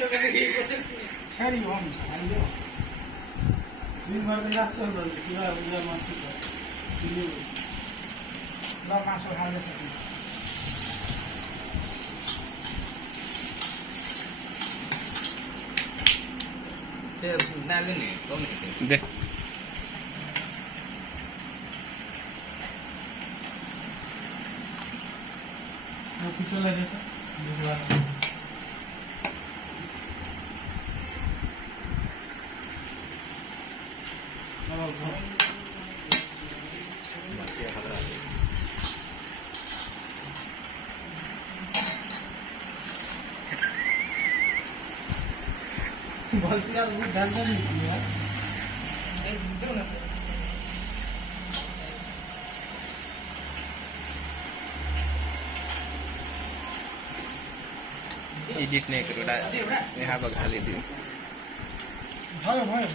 छाड़ी हम आइयो दिन भर में जात चल रही पूरा उधर मासी का ये ना मासो खाने से ते नाले नहीं तो नहीं दे वो पीछे लगे था दूसरा भलसिया वो डंडा नहीं किया एडिट नाही करू हा बघ खाली भाई भाई